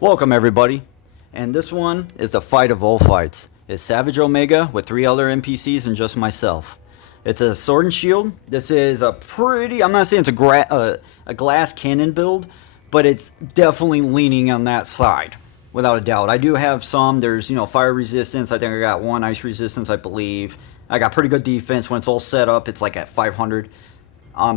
Welcome everybody, and this one is the fight of all fights. It's Savage Omega with 3 other NPCs and just myself. It's a sword and shield. This is a pretty, I'm not saying it's a glass cannon build, but it's definitely leaning on that side, without a doubt. I do have some, there's, fire resistance. I think I got 1 ice resistance, I believe. I got pretty good defense. When it's all set up, it's like at 500.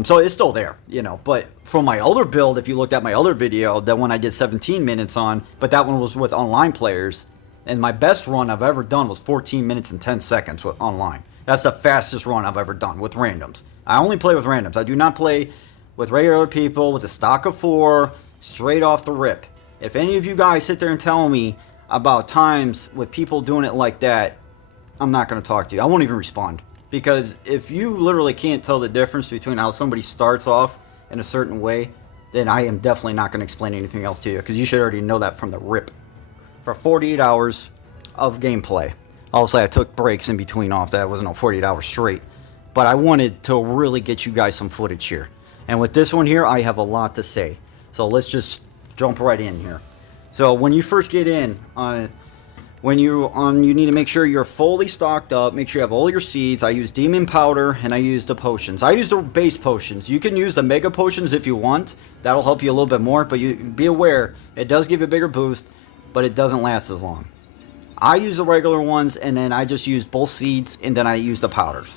So it's still there, but from my other build, if you looked at my other video, that one I did 17 minutes on, but that one was with online players, and my best run I've ever done was 14 minutes and 10 seconds with online. That's the fastest run I've ever done with randoms. I only play with randoms. I do not play with regular people with a stock of 4 straight off the rip. If any of you guys sit there and tell me about times with people doing it like that, I'm not going to talk to you. I won't even respond. Because if you literally can't tell the difference between how somebody starts off in a certain way, then I am definitely not going to explain anything else to you, because you should already know that from the rip. For 48 hours of gameplay, obviously I took breaks in between off that. It wasn't no 48 hours straight, but I wanted to really get you guys some footage here. And with this one here, I have a lot to say. So let's just jump right in here. So when you first get in, you need to make sure you're fully stocked up. Make sure you have all your seeds. I use demon powder and I use the potions. I use the base potions. You can use the mega potions if you want. That'll help you a little bit more, but you be aware it does give you a bigger boost, but it doesn't last as long. I use the regular ones, and then I just use both seeds, and then I use the powders.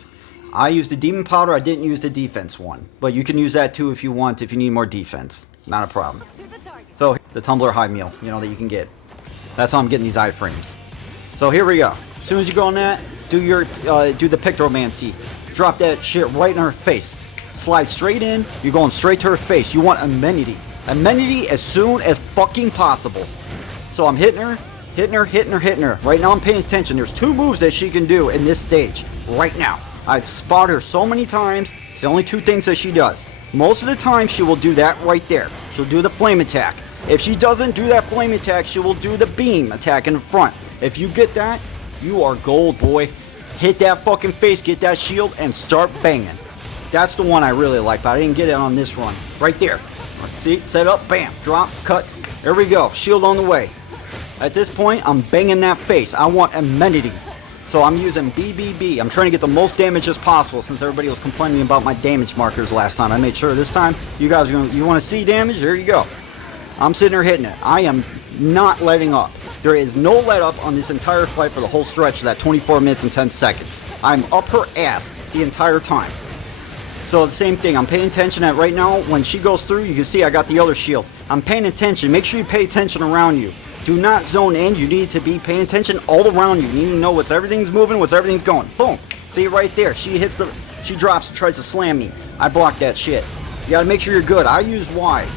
I use the demon powder. I didn't use the defense one, but you can use that too if you want, if you need more defense. Not a problem. So the tumbler high meal, that you can get. That's how I'm getting these iframes. So here we go. As soon as you go on that, do the pictomancy. Drop that shit right in her face. Slide straight in. You're going straight to her face. You want amenity. Amenity as soon as fucking possible. So I'm hitting her. Right now I'm paying attention. There's 2 moves that she can do in this stage. Right now. I've spotted her so many times. It's the only 2 things that she does. Most of the time she will do that right there. She'll do the flame attack. If she doesn't do that flame attack, she will do the beam attack in the front. If you get that, you are gold, boy. Hit that fucking face, get that shield, and start banging. That's the one I really like, but I didn't get it on this run. Right there. See? Set up, bam, drop, cut. There we go. Shield on the way. At this point, I'm banging that face. I want amenity. So I'm using BBB. I'm trying to get the most damage as possible, since everybody was complaining about my damage markers last time. I made sure this time you guys you want to see damage? There you go. I'm sitting there hitting it. I am not letting up. There is no let up on this entire fight for the whole stretch of that 24 minutes and 10 seconds. I'm up her ass the entire time. So the same thing. I'm paying attention at right now. When she goes through, you can see I got the other shield. I'm paying attention. Make sure you pay attention around you. Do not zone in. You need to be paying attention all around you. You need to know everything's moving, everything's going. Boom. See right there. She drops and tries to slam me. I block that shit. You gotta make sure you're good. I use Y.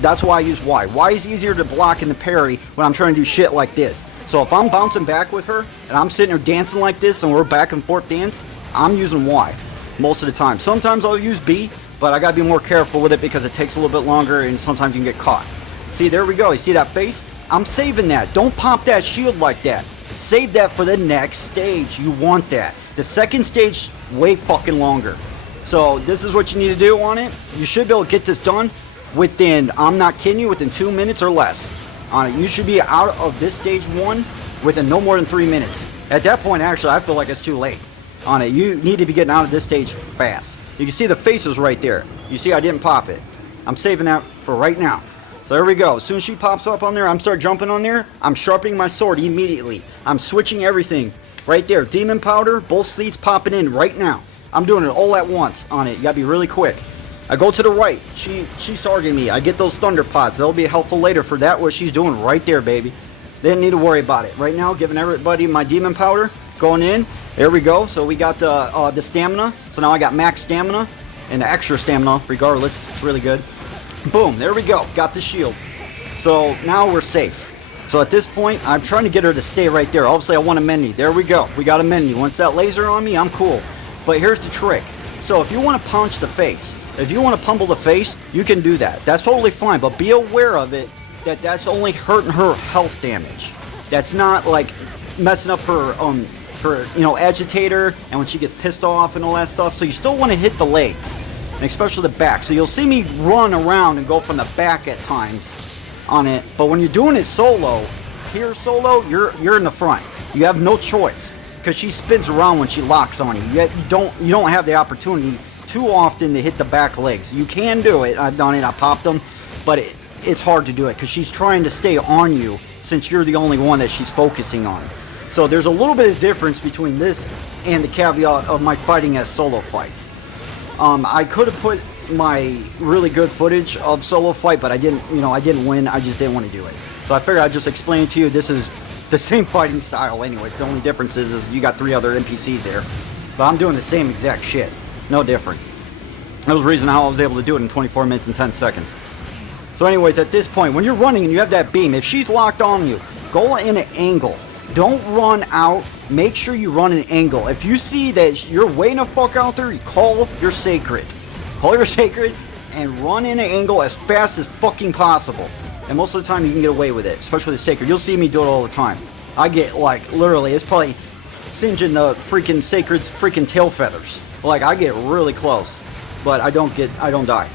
That's why I use Y. Y is easier to block in the parry when I'm trying to do shit like this. So if I'm bouncing back with her, and I'm sitting there dancing like this, and we're back and forth dance, I'm using Y most of the time. Sometimes I'll use B, but I gotta be more careful with it because it takes a little bit longer, and sometimes you can get caught. See, there we go. You see that face? I'm saving that. Don't pop that shield like that. Save that for the next stage. You want that. The second stage, way fucking longer. So this is what you need to do on it. You should be able to get this done within, I'm not kidding you, within 2 minutes or less on it. You should be out of this stage 1 within no more than 3 minutes. At that point, actually, I feel like it's too late on it. You need to be getting out of this stage fast. You can see the faces right there. You see I didn't pop it. I'm saving that for right now. So there we go. As soon as she pops up on there, I'm start jumping on there. I'm sharpening my sword immediately. I'm switching everything right there. Demon powder, both seeds popping in right now. I'm doing it all at once on it. You gotta be really quick. I go to the right. She's targeting me. I get those thunder pots. That'll be helpful later for that, what she's doing right there, baby. They didn't need to worry about it. Right now, giving everybody my demon powder. Going in. There we go. So we got the stamina. So now I got max stamina and the extra stamina regardless. It's really good. Boom. There we go. Got the shield. So now we're safe. So at this point, I'm trying to get her to stay right there. Obviously, I want amenity. There we go. We got amenity. Once that laser on me, I'm cool. But here's the trick. So if you want to punch the face, if you want to pummel the face, you can do that. That's totally fine. But be aware of it, that's only hurting her health damage. That's not like messing up her agitator and when she gets pissed off and all that stuff. So you still want to hit the legs, and especially the back. So you'll see me run around and go from the back at times on it. But when you're doing it solo, you're in the front. You have no choice because she spins around when she locks on you. Yet you don't have the opportunity too often to hit the back legs. You can do it. I've done it. I popped them, but it's hard to do it because she's trying to stay on you since you're the only one that she's focusing on. So there's a little bit of difference between this and the caveat of my fighting as solo fights. I could have put my really good footage of solo fight, but I didn't win. I just didn't want to do it. So I figured I'd just explain to you this is the same fighting style anyways. The only difference is you got 3 other NPCs there. But I'm doing the same exact shit. No different. That was the reason how I was able to do it in 24 minutes and 10 seconds. So anyways, at this point, when you're running and you have that beam, if she's locked on you, go in an angle. Don't run out. Make sure you run an angle. If you see that you're waiting the fuck out there, you call your sacred. Call your sacred and run in an angle as fast as fucking possible. And most of the time you can get away with it, especially with the sacred. You'll see me do it all the time. I get like, literally, it's probably singeing the freaking sacred's freaking tail feathers. Like, I get really close, but I don't die.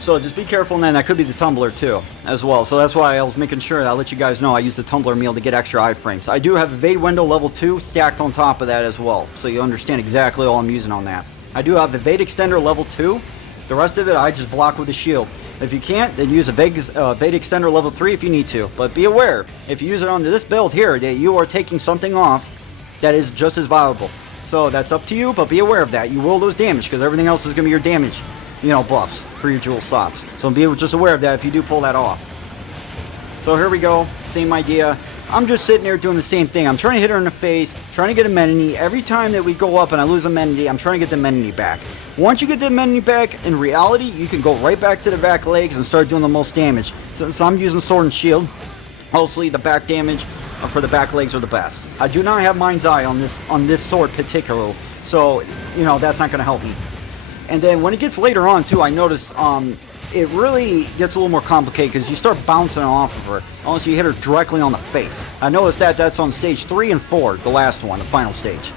So just be careful, and then that could be the tumbler too, as well. So that's why I was making sure that I let you guys know I used the tumbler meal to get extra iframes. I do have evade window level 2 stacked on top of that as well, so you understand exactly all I'm using on that. I do have evade extender level 2. The rest of it I just block with a shield. If you can't, then use evade extender level 3 if you need to. But be aware, if you use it on this build here, that you are taking something off that is just as valuable. So that's up to you, but be aware of that. You will lose damage because everything else is going to be your damage, buffs for your jewel slots. So be just aware of that if you do pull that off. So here we go, same idea. I'm just sitting there doing the same thing. I'm trying to hit her in the face, trying to get amenity. Every time that we go up and I lose amenity, I'm trying to get the amenity back. Once you get the amenity back, in reality, you can go right back to the back legs and start doing the most damage. Since I'm using sword and shield, mostly the back damage for the back legs are the best. I do not have Mind's Eye on this sword particular, so that's not going to help me. And then when it gets later on too, I notice it really gets a little more complicated because you start bouncing off of her unless you hit her directly on the face. I noticed that's on stage 3 and 4, the last one, the final stage.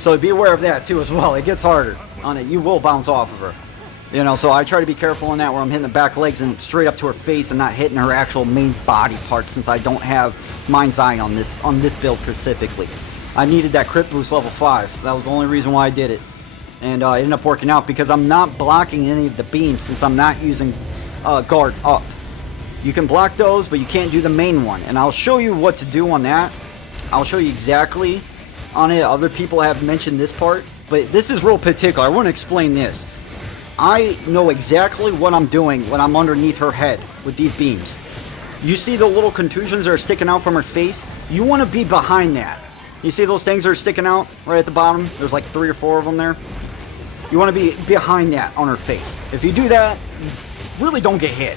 So be aware of that too as well. It gets harder on it. You will bounce off of her. So I try to be careful on that where I'm hitting the back legs and straight up to her face and not hitting her actual main body part since I don't have Mind's Eye on this build specifically. I needed that crit boost level 5. That was the only reason why I did it. And it ended up working out because I'm not blocking any of the beams since I'm not using guard up. You can block those, but you can't do the main one. And I'll show you what to do on that. I'll show you exactly on it. Other people have mentioned this part, but this is real particular. I want to explain this. I know exactly what I'm doing when I'm underneath her head with these beams. You see the little contusions that are sticking out from her face? You want to be behind that. You see those things that are sticking out right at the bottom? There's like 3 or 4 of them there. You want to be behind that on her face. If you do that, you really don't get hit.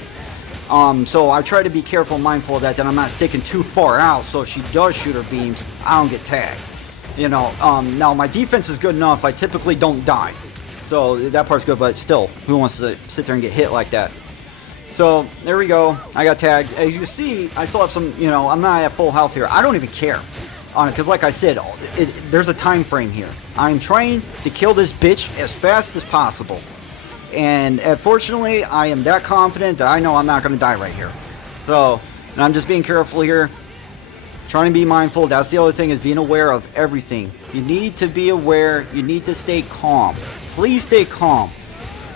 So I try to be careful and mindful of that I'm not sticking too far out, so if she does shoot her beams, I don't get tagged. Now my defense is good enough, I typically don't die. So that part's good, but still, who wants to sit there and get hit like that? So there we go, I got tagged. As you see, I still have some, I'm not at full health here. I don't even care on it, because like I said, there's a time frame here. I'm trying to kill this bitch as fast as possible. And fortunately, I am that confident that I know I'm not going to die right here. So, and I'm just being careful here. Trying to be mindful. That's the other thing, is being aware of everything. You need to be aware. You need to stay calm. Please stay calm.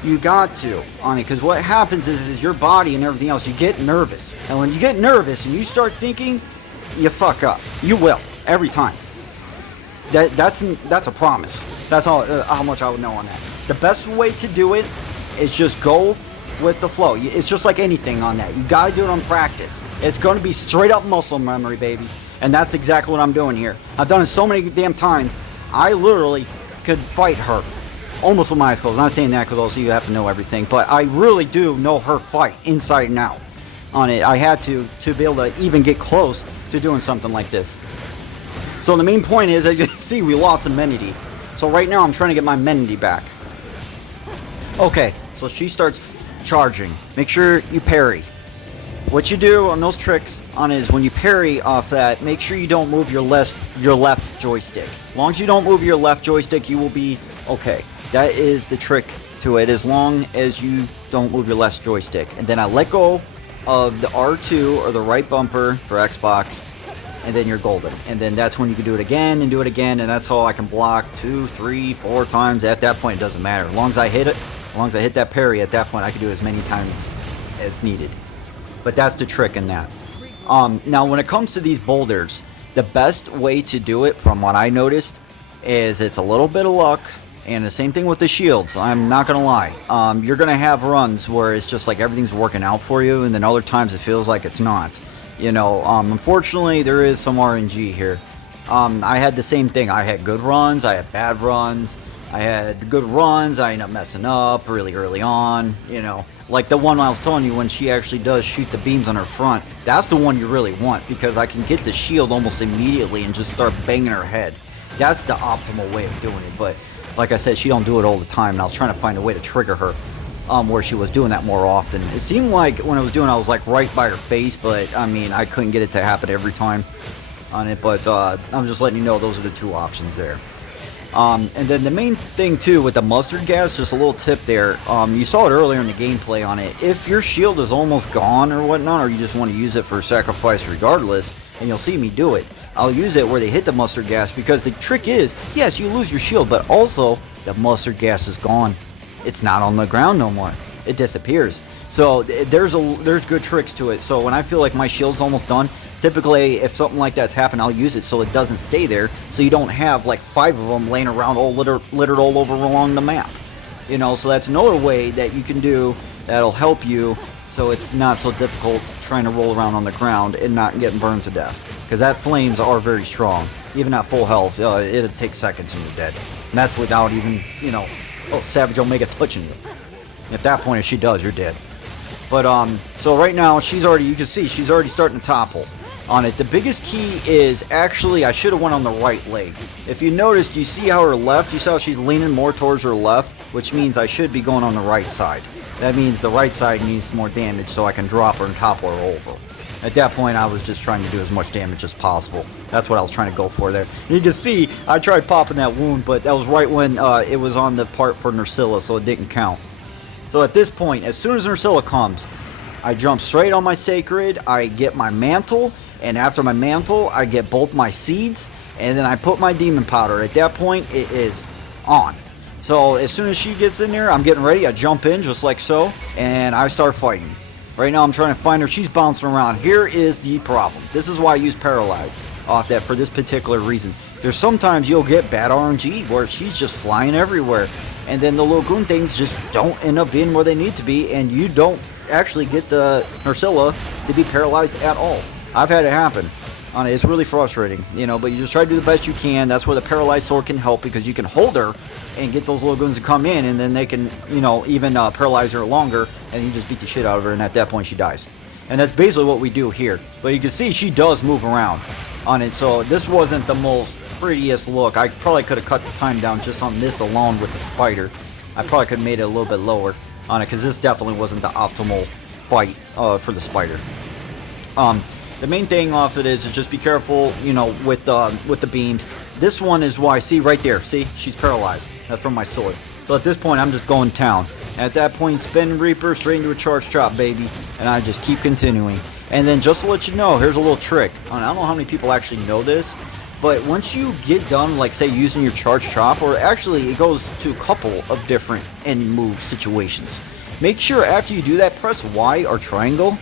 You got to on it, because what happens is your body and everything else, you get nervous. And when you get nervous and you start thinking, you fuck up. You will. Every time. That's a promise. That's how much I would know on that. The best way to do it is just go with the flow. It's just like anything on that. You gotta do it on practice. It's gonna be straight up muscle memory, baby. And that's exactly what I'm doing here. I've done it so many damn times. I literally could fight her almost with my eyes closed. I'm not saying that because also you have to know everything, but I really do know her fight inside and out on it. I had to be able to even get close to doing something like this. So the main point is, as you can see, we lost amenity. So right now I'm trying to get my amenity back. Okay, so she starts charging. Make sure you parry. What you do on those tricks on is when you parry off that, make sure you don't move your left joystick. As long as you don't move your left joystick, you will be okay. That is the trick to it as long as you don't move your left joystick. And then I let go of the R2 or the right bumper for Xbox, and then you're golden. And then that's when you can do it again and do it again, and that's how I can block 2, 3, 4 times. At that point, it doesn't matter. As long as I hit it, as long as I hit that parry, at that point I can do it as many times as needed. But that's the trick in that. Now, when it comes to these boulders, the best way to do it, from what I noticed, is it's a little bit of luck, and the same thing with the shields. I'm not gonna lie. You're gonna have runs where it's just like everything's working out for you, and then other times it feels like it's not. You know, unfortunately, there is some RNG here. I had the same thing. I had good runs, I had bad runs. I had good runs, I ended up messing up really early on, you know. Like the one I was telling you, when she actually does shoot the beams on her front, that's the one you really want, because I can get the shield almost immediately and just start banging her head. That's the optimal way of doing it, but like I said, she don't do it all the time, and I was trying to find a way to trigger her where she was doing that more often. It seemed like when I was doing it, I was like right by her face, but I mean, I couldn't get it to happen every time on it, but I'm just letting you know those are the two options there. And then the main thing too with the mustard gas, just a little tip there, you saw it earlier in the gameplay on it. If your shield is almost gone or whatnot, or you just want to use it for sacrifice regardless, and you'll see me do it, I'll use it where they hit the mustard gas, because the trick is, yes, you lose your shield, but also the mustard gas is gone. It's not on the ground no more. It disappears. So there's good tricks to it. So when I feel like my shield's almost done, typically if something like that's happened, I'll use it so it doesn't stay there, so you don't have like 5 of them laying around all littered all over along the map. You know, so that's another way that you can do that'll help you, so it's not so difficult trying to roll around on the ground and not getting burned to death. Because that flames are very strong. Even at full health, it'll take seconds and you're dead. And that's without even, you know, Savage Omega touching you. At that point, if she does, you're dead. But so right now she's already, you can see she's already starting to topple on it. The biggest key is actually, I should have went on the right leg. If you noticed, you see how her left, you saw how she's leaning more towards her left, which means I should be going on the right side. That means the right side needs more damage so I can drop her and topple her over. At that point, I was just trying to do as much damage as possible. That's what I was trying to go for there. And you can see, I tried popping that wound, but that was right when it was on the part for Nursilla, so it didn't count. So at this point, as soon as Nursilla comes, I jump straight on my Sacred, I get my Mantle, and after my Mantle, I get both my Seeds, and then I put my Demon Powder. At that point, it is on. So as soon as she gets in there, I'm getting ready, I jump in just like so, and I start fighting. Right now I'm trying to find her, she's bouncing around. Here is the problem. This is why I use Paralyze off that, for this particular reason. There's sometimes you'll get bad RNG where she's just flying everywhere, and then the little goon things just don't end up being where they need to be, and you don't actually get the Nursilla to be paralyzed at all. I've had it happen. It's really frustrating, you know, but you just try to do the best you can. That's where the Paralyzed Sword can help, because you can hold her and get those little goons to come in, and then they can, you know, even paralyze her longer, and you just beat the shit out of her, and at that point she dies. And that's basically what we do here. But you can see she does move around on it, so this wasn't the most prettiest look. I probably could have cut the time down just on this alone with the spider. I probably could have made it a little bit lower on it, because this definitely wasn't the optimal fight for the spider. The main thing off it is just be careful, you know, with the beams. This one is why, see right there, see, she's paralyzed. That's from my sword. So at this point, I'm just going town. At that point, spin Reaper straight into a charge chop, baby, and I just keep continuing. And then just to let you know, here's a little trick. I don't know how many people actually know this, but once you get done, like say using your charge chop, or actually it goes to a couple of different end move situations. Make sure after you do that, press Y or triangle,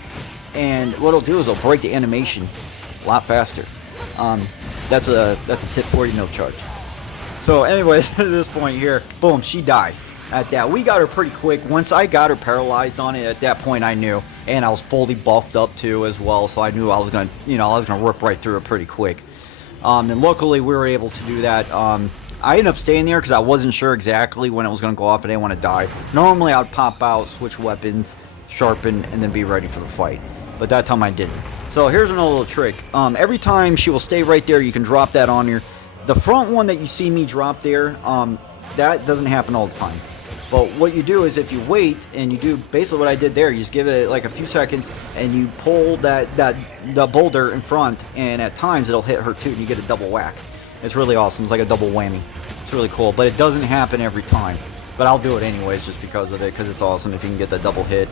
and what it'll do is it'll break the animation a lot faster. That's a tip for you, no charge. So anyways, at this point here, boom, she dies. At that, we got her pretty quick. Once I got her paralyzed on it, at that point I knew, and I was fully buffed up too as well, so I knew I was gonna, you know, I was gonna rip right through it pretty quick. And luckily we were able to do that. I ended up staying there because I wasn't sure exactly when it was gonna go off. I didn't want to die. Normally I'd pop out, switch weapons, sharpen, and then be ready for the fight. But that time I didn't. So here's another little trick. Every time she will stay right there, you can drop that on her. The front one that you see me drop there, that doesn't happen all the time. But what you do is if you wait and you do basically what I did there, you just give it like a few seconds and you pull the boulder in front, and at times it'll hit her too, and you get a double whack. It's really awesome. It's like a double whammy. It's really cool, but it doesn't happen every time. But I'll do it anyways just because of it, because it's awesome if you can get that double hit.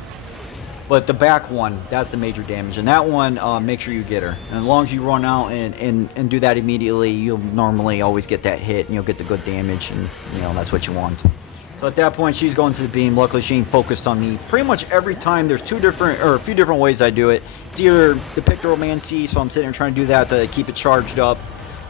But the back one, that's the major damage. And that one, make sure you get her. And as long as you run out and do that immediately, you'll normally always get that hit, and you'll get the good damage, and, you know, that's what you want. So at that point, she's going to the beam. Luckily, she ain't focused on me. Pretty much every time, there's a few different ways I do it. It's either the Picromancy, so I'm sitting there trying to do that to keep it charged up.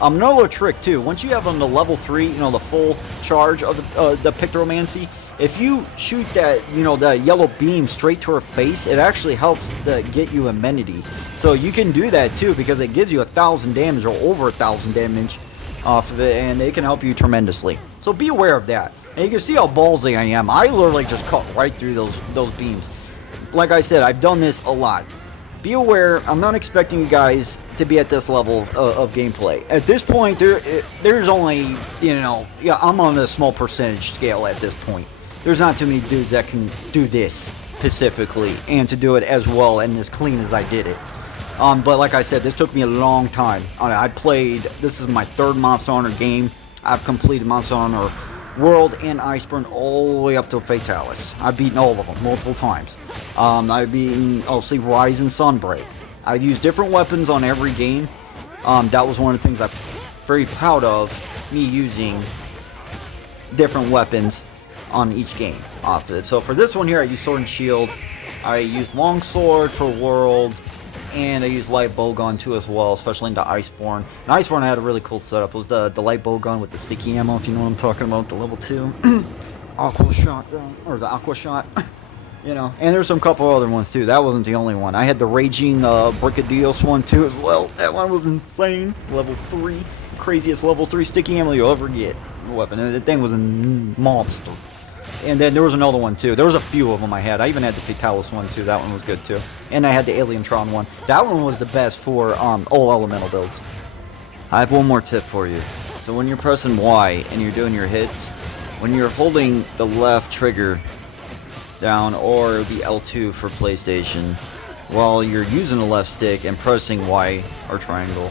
Another little trick, too. Once you have on the level 3, you know, the full charge of the Picromancy, if you shoot that, you know, the yellow beam straight to her face, it actually helps to get you immunity. So you can do that too, because it gives you 1,000 damage or over 1,000 damage off of it, and it can help you tremendously. So be aware of that. And you can see how ballsy I am. I literally just cut right through those beams. Like I said, I've done this a lot. Be aware, I'm not expecting you guys to be at this level of gameplay. At this point, there's only, you know, yeah, I'm on a small percentage scale at this point. There's not too many dudes that can do this specifically, and to do it as well and as clean as I did it. But like I said, this took me a long time. This is my 3rd Monster Hunter game. I've completed Monster Hunter World and Iceborne all the way up to Fatalis. I've beaten all of them multiple times. I've beaten, obviously, Rise and Sunbreak. I've used different weapons on every game. That was one of the things I'm very proud of, me using different weapons on each game off of it. So for this one here, I used Sword and Shield. I used Longsword for World, and I used Light Bowgun too as well, especially into Iceborne. And Iceborne had a really cool setup. It was the Light Bowgun with the sticky ammo, if you know what I'm talking about, the level 2. Aqua Shot, or the Aqua Shot. You know, and there's some couple other ones too. That wasn't the only one. I had the Raging Brigadios one too as well. That one was insane. Level 3. Craziest level 3 sticky ammo you'll ever get. Weapon. And the thing was a monster. And then there was another one too. There was a few of them I had. I even had the Fatalis one too. That one was good too. And I had the Alientron one. That one was the best for all elemental builds. I have one more tip for you. So when you're pressing Y and you're doing your hits, when you're holding the left trigger down or the L2 for PlayStation, while you're using the left stick and pressing Y or triangle,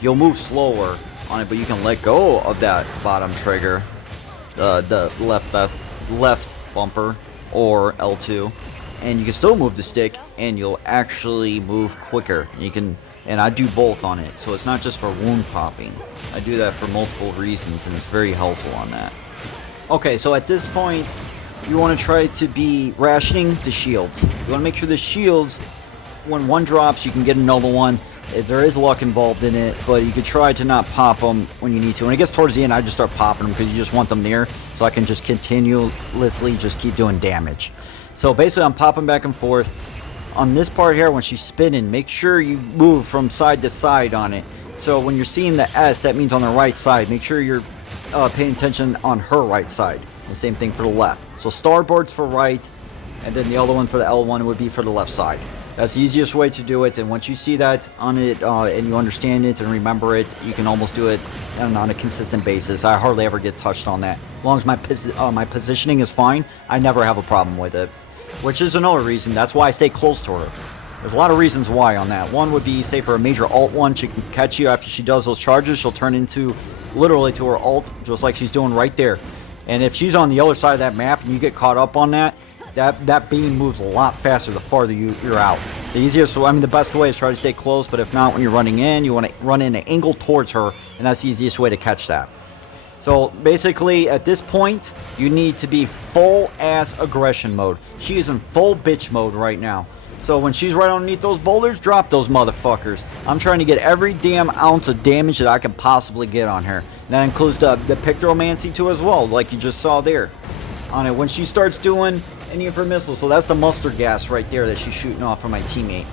you'll move slower on it, but you can let go of that bottom trigger, the left bumper or L2, and you can still move the stick and you'll actually move quicker. You can, and I do both on it, so it's not just for wound popping. I do that for multiple reasons, and it's very helpful on that. Okay, so at this point you want to try to be rationing the shields. You want to make sure the shields, when one drops, you can get another one. There is luck involved in it, but you can try to not pop them when you need to. When it gets towards the end, I just start popping them because you just want them there, so I can just continuously just keep doing damage. So basically, I'm popping back and forth. On this part here, when she's spinning, make sure you move from side to side on it. So when you're seeing the S, that means on the right side. Make sure you're paying attention on her right side. The same thing for the left. So starboard's for right, and then the other one for the L1 would be for the left side. That's the easiest way to do it, and once you see that on it and you understand it and remember it, you can almost do it on a consistent basis. I hardly ever get touched on that. As long as my positioning is fine, I never have a problem with it. Which is another reason. That's why I stay close to her. There's a lot of reasons why on that. One would be, say, for a major alt one, she can catch you after she does those charges. She'll turn into, literally, to her alt, just like she's doing right there. And if she's on the other side of that map and you get caught up on that, that beam moves a lot faster the farther you're out. The easiest, I mean, the best way is try to stay close, but if not, when you're running in, you want to run in an angle towards her, and that's the easiest way to catch that. So basically, at this point, you need to be full-ass aggression mode. She is in full bitch mode right now. So when she's right underneath those boulders, drop those motherfuckers. I'm trying to get every damn ounce of damage that I can possibly get on her. And that includes the Picromancy too as well, like you just saw there. On it, when she starts doing any of her missiles, so that's the mustard gas right there that she's shooting off from my teammate.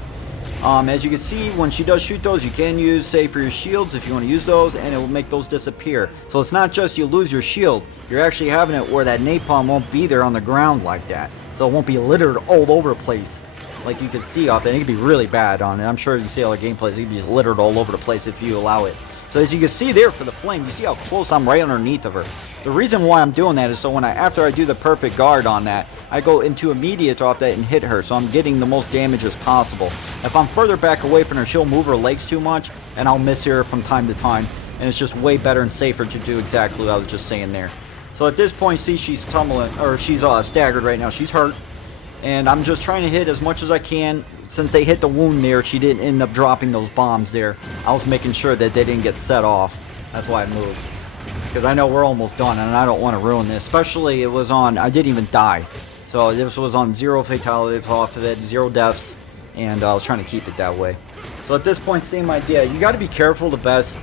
As you can see, when she does shoot those, you can use, say, for your shields if you want to use those, and it will make those disappear. So it's not just you lose your shield, you're actually having it where that napalm won't be there on the ground like that. So it won't be littered all over the place, like you can see off it. It can be really bad on it. I'm sure you see other gameplays, it can be littered all over the place if you allow it. So as you can see there for the flame, you see how close I'm right underneath of her. The reason why I'm doing that is so after I do the perfect guard on that, I go into immediate off that and hit her, so I'm getting the most damage as possible. If I'm further back away from her, she'll move her legs too much, and I'll miss her from time to time, and it's just way better and safer to do exactly what I was just saying there. So at this point, see, she's tumbling, or she's staggered right now. She's hurt. And I'm just trying to hit as much as I can. Since they hit the wound there, she didn't end up dropping those bombs there. I was making sure that they didn't get set off. That's why I moved. Because I know we're almost done, and I don't want to ruin this. Especially, it was on, I didn't even die. So this was on 0 fatalities off of it, 0 deaths. And I was trying to keep it that way. So at this point, same idea. You got to be careful the best.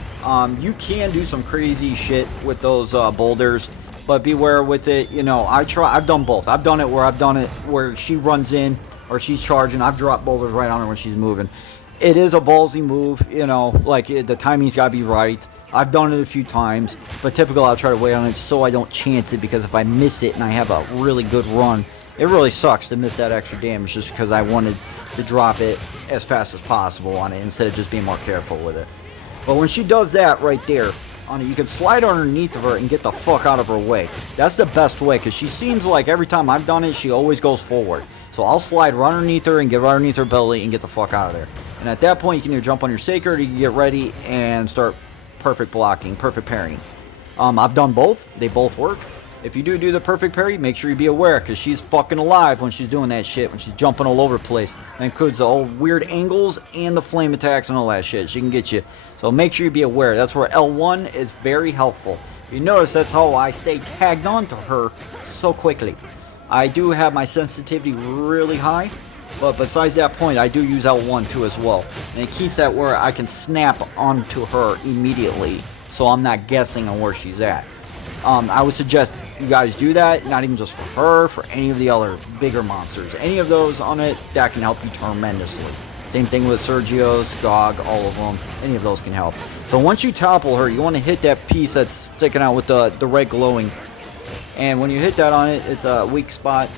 You can do some crazy shit with those boulders. But beware with it, you know, I've done both. I've done it where she runs in or she's charging. I've dropped boulders right on her when she's moving. It is a ballsy move, you know, like the timing's got to be right. I've done it a few times, but typically I'll try to wait on it so I don't chance it, because if I miss it and I have a really good run, it really sucks to miss that extra damage just because I wanted to drop it as fast as possible on it instead of just being more careful with it. But when she does that right there, on it, you can slide underneath of her and get the fuck out of her way. That's the best way, because she seems like every time I've done it, she always goes forward. So I'll slide right underneath her and get right underneath her belly and get the fuck out of there. And at that point, you can either jump on your sacred, or you can get ready and start perfect blocking, perfect parrying. I've done both. They both work. If you do the perfect parry, make sure you be aware, because she's fucking alive when she's doing that shit, when she's jumping all over the place. And includes the old weird angles and the flame attacks and all that shit. She can get you. So make sure you be aware. That's where L1 is very helpful. You notice that's how I stay tagged on to her so quickly. I do have my sensitivity really high, but besides that point, I do use L1 too as well. And it keeps that where I can snap onto her immediately, so I'm not guessing on where she's at. I would suggest you guys do that, not even just for her, for any of the other bigger monsters. Any of those on it, that can help you tremendously. Same thing with Sergio's, Gog, all of them. Any of those can help. So once you topple her, you want to hit that piece that's sticking out with the red glowing. And when you hit that on it, it's a weak spot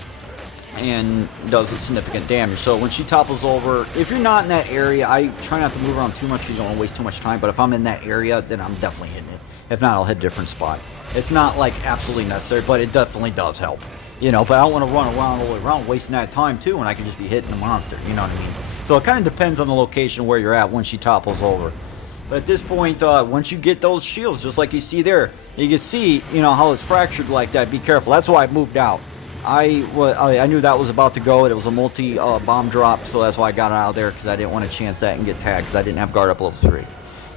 and does a significant damage. So when she topples over, if you're not in that area, I try not to move around too much because you don't want to waste too much time. But if I'm in that area, then I'm definitely hitting it. If not, I'll hit a different spot. It's not like absolutely necessary, but it definitely does help. You know, but I don't want to run around all the way around wasting that time too when I can just be hitting the monster, you know what I mean? So it kind of depends on the location where you're at when she topples over. But at this point, once you get those shields, just like you see there, you can see, you know, how it's fractured like that. Be careful. That's why I moved out. I knew that was about to go. It was a multi-bomb drop, so that's why I got out of there, because I didn't want to chance that and get tagged, because I didn't have guard up level 3.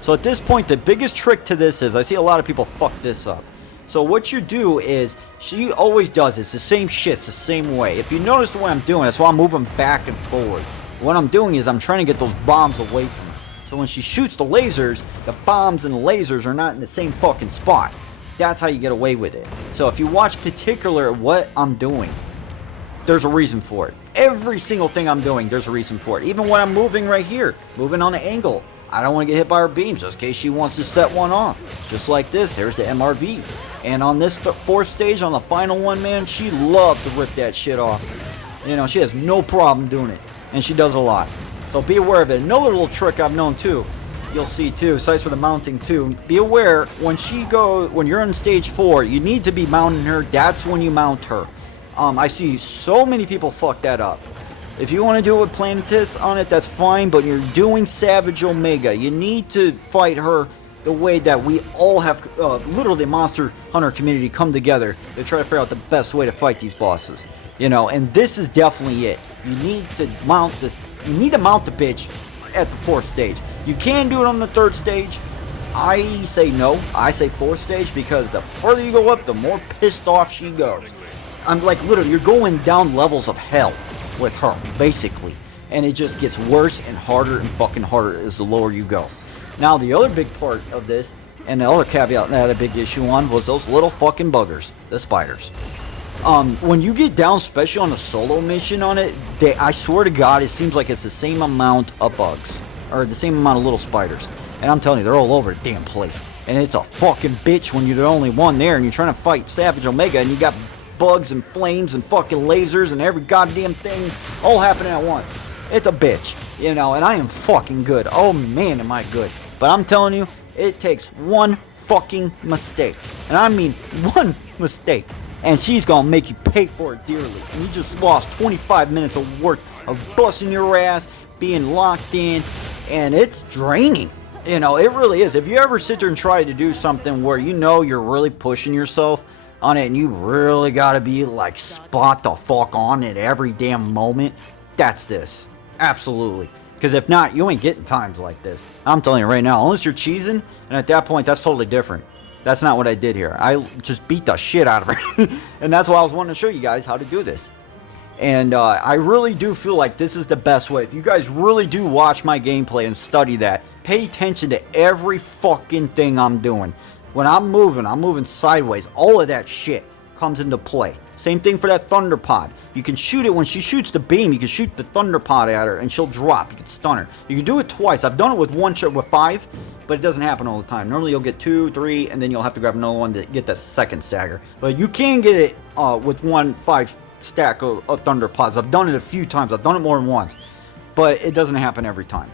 So at this point, the biggest trick to this is, I see a lot of people fuck this up. So what you do is, she always does this, the same shit, it's the same way. If you notice the way I'm doing, that's why I'm moving back and forward. What I'm doing is I'm trying to get those bombs away from her. So when she shoots the lasers, the bombs and the lasers are not in the same fucking spot. That's how you get away with it. So if you watch particular what I'm doing, there's a reason for it. Every single thing I'm doing, there's a reason for it. Even when I'm moving right here, moving on an angle, I don't want to get hit by her beams just in case she wants to set one off. Just like this, here's the MRV. And on this 4th stage, on the final one, man, she loves to rip that shit off. You know, she has no problem doing it. And she does a lot. So be aware of it. Another little trick I've known too, you'll see too, sites for the mounting too. Be aware, when you're on stage 4, you need to be mounting her. That's when you mount her. I see so many people fuck that up. If you want to do it with Planetus on it, that's fine, but you're doing Savage Omega. You need to fight her the way that we all have, literally the Monster Hunter community come together to try to figure out the best way to fight these bosses. You know, and this is definitely it. You need to mount the bitch at the 4th stage. You can do it on the 3rd stage. I say no. I say 4th stage, because the further you go up, the more pissed off she goes. I'm like, literally, you're going down levels of hell with her, basically. And it just gets worse and fucking harder as the lower you go. Now, the other big part of this, and the other caveat that I had a big issue on, was those little fucking buggers, the spiders. When you get down, especially on a solo mission on it, I swear to God, it seems like it's the same amount of bugs, or the same amount of little spiders. And I'm telling you, they're all over the damn place. And it's a fucking bitch when you're the only one there, and you're trying to fight Savage Omega, and you got bugs and flames and fucking lasers and every goddamn thing all happening at once. It's a bitch, you know, and I am fucking good. Oh man, am I good. But I'm telling you, it takes one fucking mistake. And I mean one mistake. And she's gonna make you pay for it dearly. And you just lost 25 minutes of work of busting your ass, being locked in, and it's draining. You know, it really is. If you ever sit there and try to do something where you know you're really pushing yourself, on it and you really gotta be like spot the fuck on at every damn moment, that's this. Absolutely. Because if not, you ain't getting times like this. I'm telling you right now, unless you're cheesing, and at that point, that's totally different. That's not what I did here. I just beat the shit out of her. And that's why I was wanting to show you guys how to do this. And I really do feel like this is the best way. If you guys really do watch my gameplay and study that, pay attention to every fucking thing I'm doing. When I'm moving sideways. All of that shit comes into play. Same thing for that thunder pod. You can shoot it when she shoots the beam. You can shoot the thunder pod at her and she'll drop. You can stun her. You can do it twice. I've done it with one shot with 5, but it doesn't happen all the time. Normally you'll get 2, 3, and then you'll have to grab another one to get that second stagger. But you can get it with 1 5 stack of thunder pods. I've done it a few times. I've done it more than once, but it doesn't happen every time.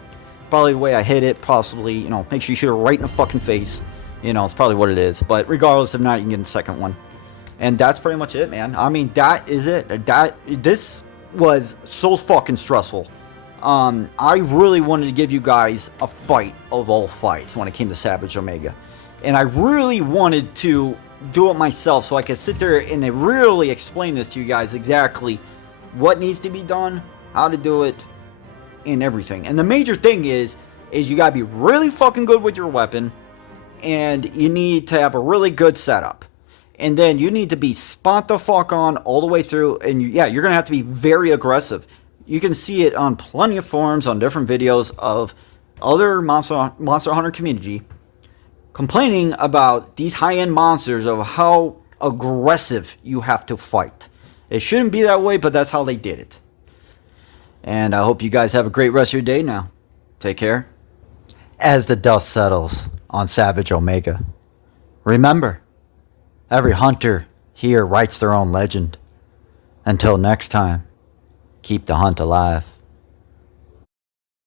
Probably the way I hit it, possibly, you know, make sure you shoot her right in the fucking face. You know, it's probably what it is. But regardless, if not, you can get a second one. And that's pretty much it, man. I mean, that is it. This was so fucking stressful. I really wanted to give you guys a fight of all fights when it came to Savage Omega. And I really wanted to do it myself so I could sit there and really explain this to you guys exactly what needs to be done, how to do it, and everything. And the major thing is you gotta be really fucking good with your weapon, and you need to have a really good setup. And then you need to be spot the fuck on all the way through. And you're going to have to be very aggressive. You can see it on plenty of forums, on different videos of other Monster Hunter community complaining about these high-end monsters, of how aggressive you have to fight. It shouldn't be that way, but that's how they did it. And I hope you guys have a great rest of your day now. Take care. As the dust settles on Savage Omega, remember, every hunter here writes their own legend. Until next time, keep the hunt alive.